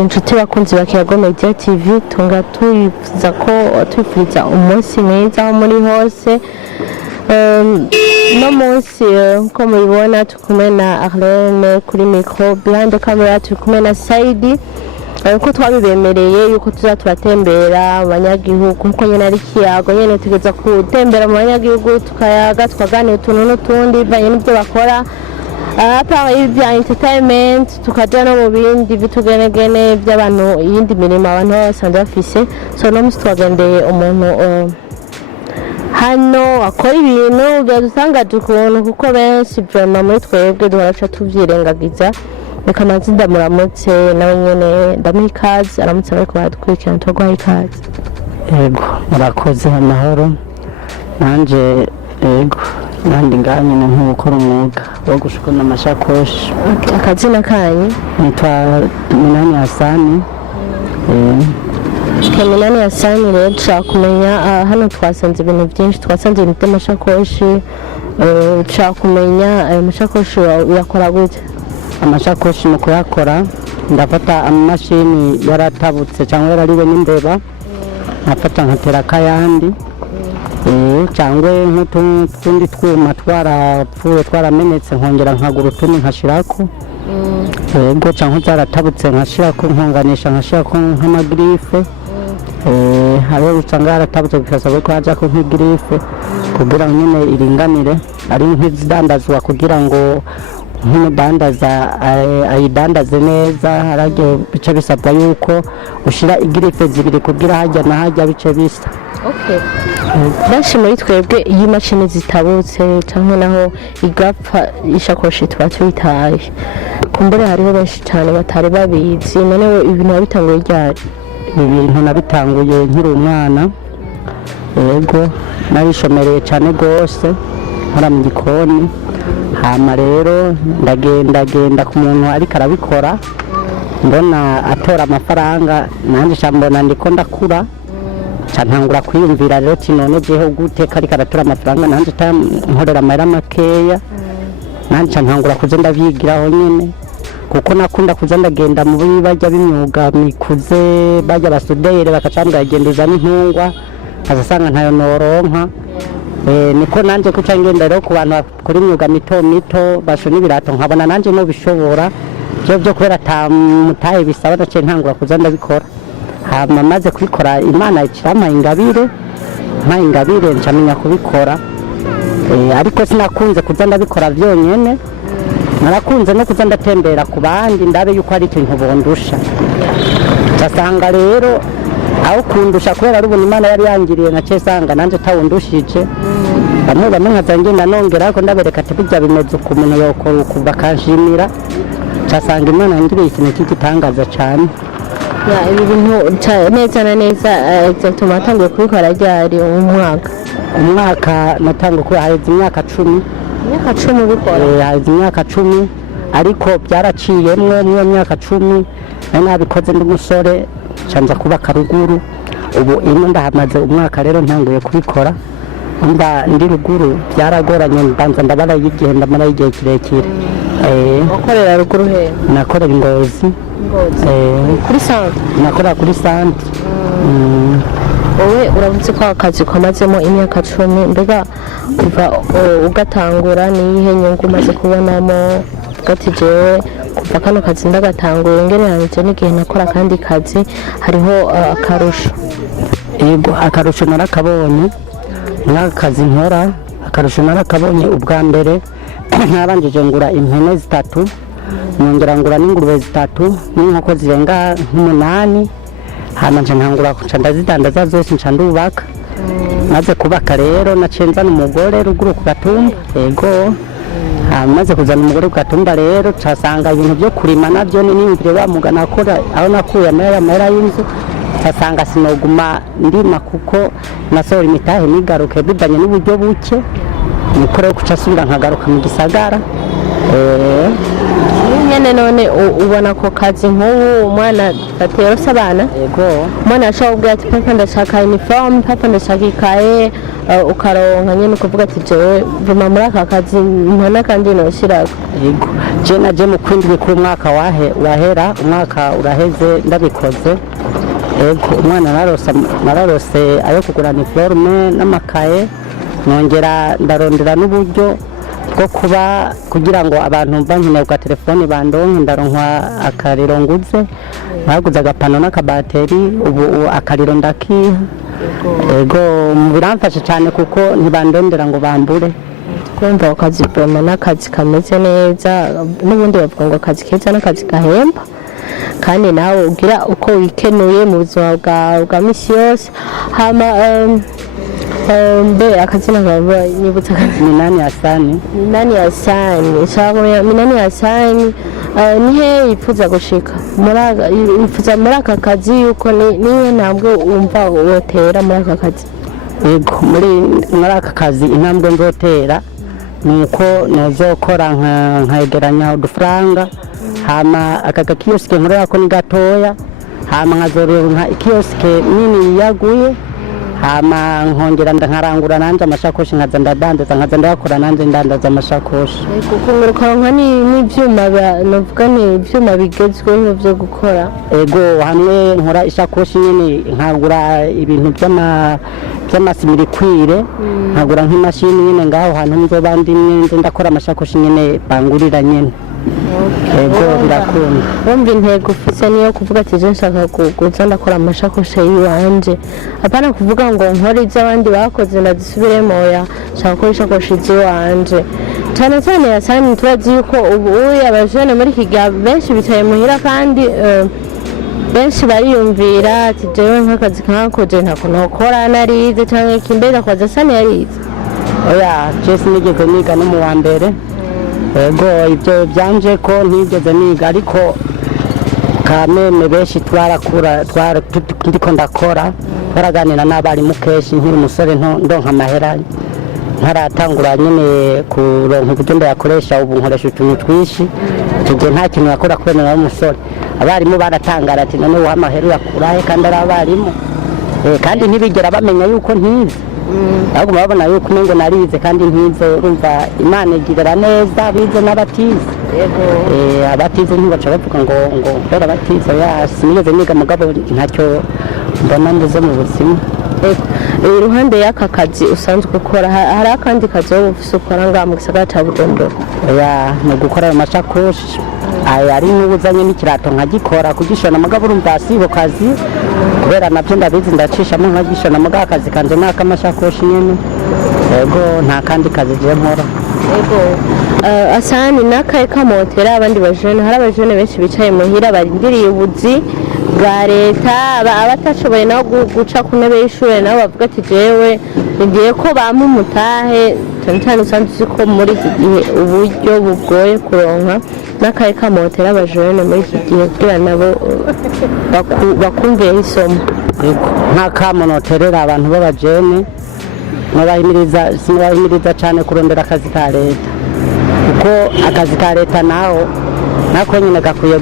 inshuti bakunzi ba Kiyago Media TV tunga tuyifuza ko twifuriza umunsi mwiza aho muri hose. No munsi ko mubibona tukumwe na Arlene kuri micro, behind the camera tukumwe na Saidi. Ko twabibemereye yuko turatembera abanyagihugu nko nyene ari Kiyago nyene tugeza kutembera mu banyagihugu tukayaga twaganira utuntu n'utundi banye n'ibyo bakora. Apa ibya entertainment tukaja no mu bindi bitugenegene by'abantu yindi mirimo abantu basanzwe bafise. So no mustwagendeye umuntu hano akora ibintu byadusanga dukuntu kuko benshi vraiment muri twebwe duharaca tuvyirengagiza. Reka manzi ndamuramutse nawe nyene ndamuha ikaze aramutse ariko badukurikirana tugwaye ikaze. Yego murakoze amahoro nanje yego nandi nganye nk'ukora umwuga wo gushukana amashakoshi. Akazina kanyu nitwa Minani Hasani. Minani Hasani rero turakumenya hano twasanze ibintu byinshi, twasanze ibintu by'amashakoshi. Turakumenya amashakoshi yakora gute? Amashakoshi mu kuyakora ndafata amamashini yaratabutse cyangwa yarariwe n'imbeba nkafata nkatera kayandi cyangwa nk'utundi twuma twarapfuye twaramenetse nkongera nkagura utundi nkashirako. Yego cyangwa zaratabutse nkashirako nkonganisha nkashirako nk'amagrife. Hariho usanga yaratabutse bikasaba ko hajako nk'igrife kugira ngo nyine iringanire ari nk'izidandazwa kugira ngo nk'umudandaza ayidandaze neza. Harage bice bisabwa yuko ushira igrife zibiri kugira hajya na hajya bice bisa. Okay. Benshi muri twebwe iyi mashini zitabutse cyangwa naho igapfa ishakoshi tuba tuyitaye. Kumbure hariho benshi cyane batari babizi. None ibintu nabitanguye ryari? Ibintu nabitanguye nkiri umwana. Yego narishomereye cyane gose nkora mu gikoni. Hama rero ndagenda ku muntu ariko arabikora mbona atora amafaranga nanje cyambona ndiko ndakura cyantangura kwiyumvira rero kinone jeho guteka ariko aratora amafaranga nanje nkorera amahera makeya nanje cyantangura kuze ndavyigiraho nyene kuko nakunda kuza ndagenda mu bibajya b'imyuga mikuze bajya basudere bakacandagendeza n'intungwa azasanga ntayo noronka. Niko nanje kuca ngenda rero ku bantu bakora imyuga mito bashona ibirato nkabona nanje no bishobora byo kubera mutaye bisaba nace ntangura kuza ndabikora. Hama maze kubikora Imana ikirama ingabire ncamenya kubikora. Ariko sinakunze kuza ndabikora byonyene, narakunze no kuza ndatembera ku bandi ndabe yuko ari ikintu bondusha. Cyasanga rero aho kundusha kubera ari ubuntu Imana yari yangiriye nace sanga nanje tawundushije. Bamwe nkazangenda nongera ko ndabereka ati bijya bimeze ku muntu yokora ukuba kanshimira. Cyasanga Imana yangiriye ikintu cy'igitangaza cyane. Ya ibi bintu neza na neza exactement atangiye kubikora ryari umwaka natangiye ko haheze imyaka 10. Imyaka 10 bikora? Haheze imyaka 10 ariko byaraciyemwe mu myaka 10 nabikoze ndi umusore canza kubaka ruguru. Ubu ino ndahamaze umwaka rero ntanguye kubikora. Ndi ruguru byaragoranye mbanza ndabara yigihe ndamara igihe kirekire. Ukorera ruguru he? Nakorera Ngozi. Kuri centre? Nakora kuri centre. Wowe urabutse ko akazi kamazemo imyaka 10 mbega kuva ugatangura niyihe nyungu maze kubonamo gati jewe kuva kano kazi ndagatanguye ngereranije n'igihe nakora kandi kazi hariho akarusho? Yego akarusho narakabonye n'akazi nkora. Akarusho narakabonye ubwa mbere nabanjije ngura impene 3 nyongera ngura n'ingurube 3 n'inkoko zirenga 8. Hama nje ntangura kuca ndazidandaza zose nca ndubaka. Maze kubaka rero nacenza n'umugore ruguru ku gatumba. Yego maze kuzana umugore ku gatumba rero casanga ibintu byo kurima navyo n'imvire bamugana akora aho nakuye amahera y'inzu. Casanga sinoguma ndima kuko nasohora imitahe nigaruke bidanye n'uburyo buke nikore kuca subira nkagaruka mu gisagara. nyene none ubona ko kazi nk'ubu umwana baterose abana yego umwana ashobora kubwira ati papa ndashaka uniforme papa ndashaka ikaye ukaronka nyene ukuvuga ati jewe vuma muri aka kazi mpana kandi noshirako yego je naje mu kwindwi ku mwaka wahera umwaka uraheze ndabikoze yego umwana nararose ayo kugura uniforme n'amakaye nongera ndarondera n'uburyo bwo kugira ngo abantu bankeneye ku telefone bandonke ndaronkwa akariro nguze baguze agapano n'akabateri ubu akariro ndakiha yego biramfasha cyane kuko ntibandondera ngo bambure kumva akazi boma n'akazi kameze neza n'ubundi bavuga ngo akazi keza n'akazi gahemba kandi nawe ugira uko wikenuye mu buzima bwawe bwa misi yose hama mbe akazina kawe nyibutsa Minani Hasani Minani Hasani nihe yifuza gushika yifuza muri aka kazi yuko nihe ntambwe wumva wotera muri aka kazi yego muri aka kazi intambwe nzotera nuko nozokora nkayegeranya udufaranga hama aka gakiyosike nkorera ko ni gatoya hama nkazorera ikiyosike nini yaguye hama nkongera nkarangura nanje amashakoshi nkaza ndadandaza nkaza ndakora nanje ndandaza amashakoshi kukunguruka n'ivyuma novuga ni ivyuma bigezweho byo gukora ego hamwe nkora ishakoshi nyene nkagura ibintu by'amasimirikwire nkagura nk'imashini nyene ngaho hantu nzoba ndimwe ndakora amashakoshi nyene bangurira nyene ego birakunda wumva intego ufise niyo kuvuga ati je nshaka kuza ndakora amashakoshi yiwanje apana kuvuga ngo nkore iz'abandi bakoze ndazisubiremo ya nshaka gukora ishakoshi ziwanje cyane cyane Hasani turazi yuko ubu abajene muri iki gihe benshi bicaye muhira kandi benshi bariyumvira ati jewe nk'akazi kakoze ntako nokora narize cyangwa ikimbeza kwa Hasani yarize oya je sinigeze niga no mu wa mbere ego ibyo byanje ko ntigeze niga ariko kameme benshi twarakura ndiko ndakora baraganira n'abarimu kenshi nkiri umusore ndonka amahera ntaratangura nyine kuronka uburyo ndayakoresha ubu nkoresha utuntu twinshi tujye nta kintu yakora kubera nawe umusore abarimu baratangara ati none uha amahera uyakurahe kandi ari abarimu kandi ntibigera bamenya yuko ntize ahubwo babona yuko umengo narize kandi ntize urumva Imana igirira neza bize n'abatize abatize ntibaca bavuga ngo kubera batize sinigeze niga mugabo ntacyo mbona mbuze mu buzima iruhande y'aka kazi usanzwe ukora hari akandi kazi wowe ufise ukora ngaha mu gisagara ca Bujumbura ni gukora ayo mashakoshi ari n'ubuzanye n'ikirato nkagikora kugishona mugabo urumva sibo kazi kubera nabyo ndabizi ndacishamo nkagishona mugabo akazi kanje n'akamashakoshi nyene yego nta kandi kazi je nkora yego Hasani nakaye kamotera abandi bajene hari abajene benshi bicaye muhira barindiriye ubuzi bwa leta abatashoboye naho guca ku ntebe y'ishure nabo bavuga ati jewe ngiye ko bampa umutahe cyane usanzwe uzi ko muri iki gihe uburyo bugoye kuronka nakaye kamotera abajene muri iki gihe kugira nabo bakumviyeho isomo nta kamonoterera abantu b'abajene nabahimiriza cyane kurondera akazi ka leta kuko akazi ka leta nako nyine gakwiye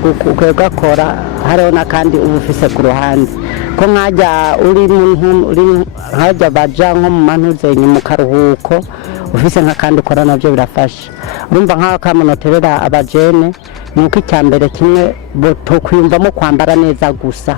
gakora hariho n'akandi uba ufise ku ruhande ko nkajya baja nko mu mantuzenyi mu karuhuko ufise nk'akandi ukora nabyo birafasha urumva nk'aho kamonoterera abajene ni uko icya mbere kimwe tukwiyumvamo kwambara neza gusa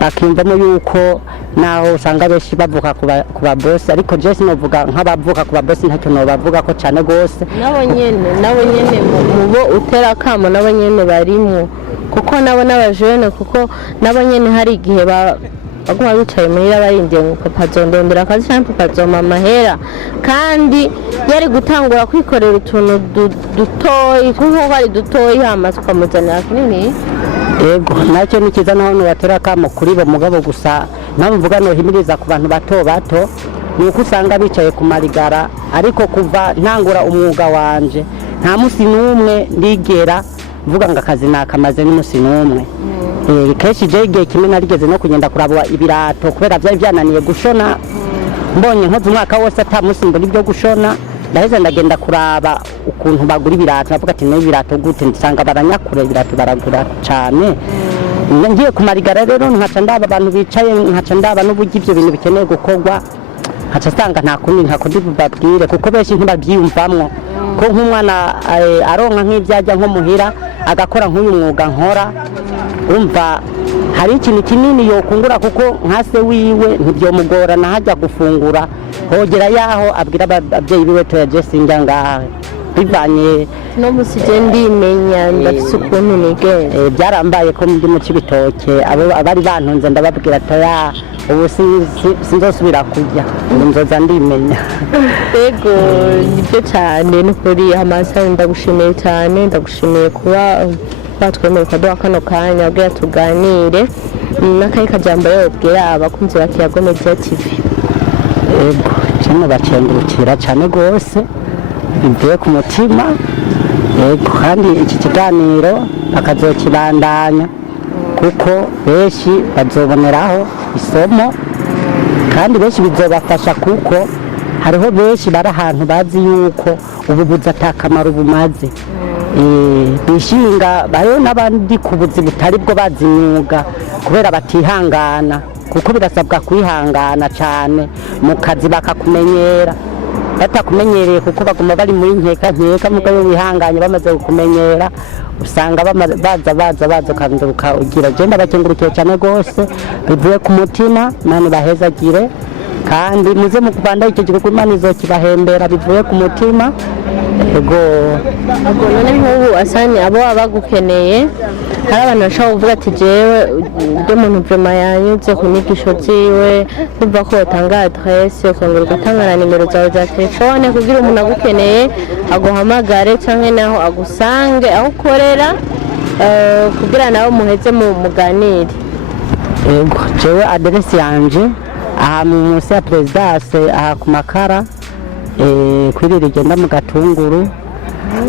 bakiyumvamo yuko naho usanga benshi bavuka ku babosi ariko je sinovuga nk'abavuka ku babosi ntacyo nobavuga ko cyane gose nabo nyene mu bo utera kamo nabo nyene barimo kuko nabo n'abajene kuko nabo nyene hari igihe baguma bicaye muhira barindiye ngo papa azondondera akazi cyangwa papa azoma amahera kandi yari gutangura kwikorera utuntu dutoyi nk'uko ari dutoyi hama tukamuzanira kinini yego nacyo ni cyiza naho nubatera kamo kuri bo mugabo gusa nabo mvuga nohimiriza ku bantu bato ni uko usanga bicaye ku marigara ariko kuva ntangura umwuga wanje nta musi n'umwe ndigera mvuga ngo akazi nakamaze n'umusi n'umwe kenshi je igihe kimwe narigeze no kugenda kuraba ibirato kubera byari byananiye gushona mbonye nkoze umwaka wose ata musi mbona ibyo gushona ndaheza ndagenda kuraba ukuntu bagura ibirato navuga ati n'ibirato gute nsanga baranyakura ibirato baragura cyane ngiye kumarigara rero nkaca ndaba abantu bicaye nkaca ndaba n'uburyo ibyo bintu bikeneye gukorwa nkaca sanga nta kundi babwire kuko benshi ntibabyiyumvamwo ko nk'umwana aronka nk'ibyajya nko muhira agakora nk'uyu mwuga nkora umva hari ikintu kinini yokungura kuko nka se wiwe ntibyomugorana hajya gufungura hogera yaho abwira ababyeyi biwe tuyajesinga ngaha bivanye no musije ndimenya ndafise ukuntu nigeze byarambaye ko ndi mu Cibitoke abari bantunze ndababwira toya ubu sinzosubira kujya nzoza ndimenya ego nibyo cyane nukuri amasa ndagushimiye cyane ndagushimiye kuba batwemeye ukaduha kano kanya ubwo tuganire n'akayi kajambo yobwira abakunzi ba Kiyago Media TV. Ego cyane bacengurukira cyane gose bivuye ku mutima ego kandi iki kiganiro akazokibandanya kuko benshi bazoboneraho isomo kandi benshi bizobafasha kuko hariho benshi bari ahantu bazi yuko ububuzi atakamaro bumaze bishinga bayo n'abandi ku buzi butari bwo bazi imyuga kubera batihangana kuko birasabwa kwihangana cyane mu kazi bakakumenyera batakumenyereye kuko baguma bari muri nkeka mugayo wihanganye bamaze kukumenyera usanga baza kanduruka ugira genda bakengurukiye cyane gose bivuye ku mutima nani bahezagire kandi muze mu kubanda icyo gikorwa Imana izokibahembera bivuye ku mutima ego none nk'ubu asanye abo bagukeneye hari abantu bashobora kuvuga ati jewe ibyo muntu vrema yanyuze ku nyigisho ziwe numva ko batanga adresse ukongera ugatanga na nimero zawe za telefone kugira umuntu agukeneye aguhamagare canke naho agusange aho ukorera kugira nawe muheze mu muganire. Ego jewe adresse yanje aha munsi ya presidence aha ku makara kuri rigenda mu gatunguru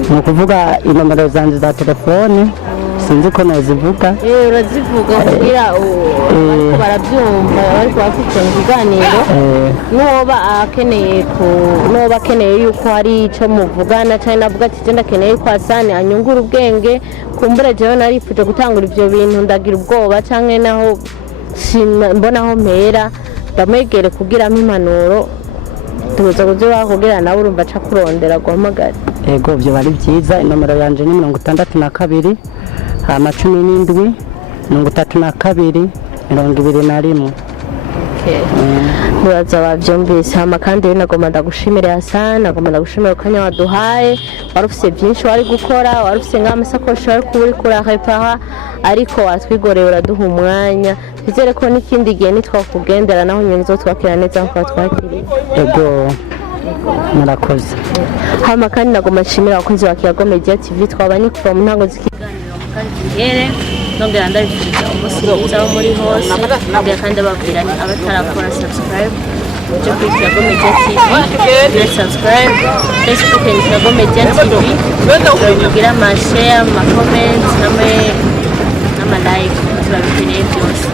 ni ukuvuga inomero zanje za telefone sinzi ko nazivuga urazivuga kugira barabyumva ariko bafite ikiganiro n'uwoba akeneye yuko hari icyo muvugana cyane navuga ati genda akeneye ko asane anyungura ubwenge kumbura jewe narifuje gutangura ibyo bintu ndagira ubwoba cyangwa naho mbonaho mpera ndamwegere kugiramo impanuro tuza kugira kugira nawe urumva aca kurondera guhamagara. Ego byo bari byiza inomero yanje ni 62 17 32 21. Muraza bavyumvise hama kandi nagomba ndagushimire Hassan nagomba ndagushimire kanya waduhaye warufise byinshi wari gukora warufise nk'amasakoshi wari kuri kurahepara ariko watwigoreye uraduha umwanya twizere ko n'ikindi gihe nitwakugendera naho nyine twakira neza nko twakiriye. Ego murakoze hama kandi nagomba nshimira abakunzi ba Kiyago Media TV twabanye kuva mu ntango z'ikiganiro kandi yere nongera ndabifuriza umunsi mwiza wo muri hose nongera kandi ababwira ni abatarakora subscribe uje kuri Kiyago Media TV subscribe Facebook ni Kiyago Media TV mugira amashare ama comments hamwe n'ama like turabikeneye byose.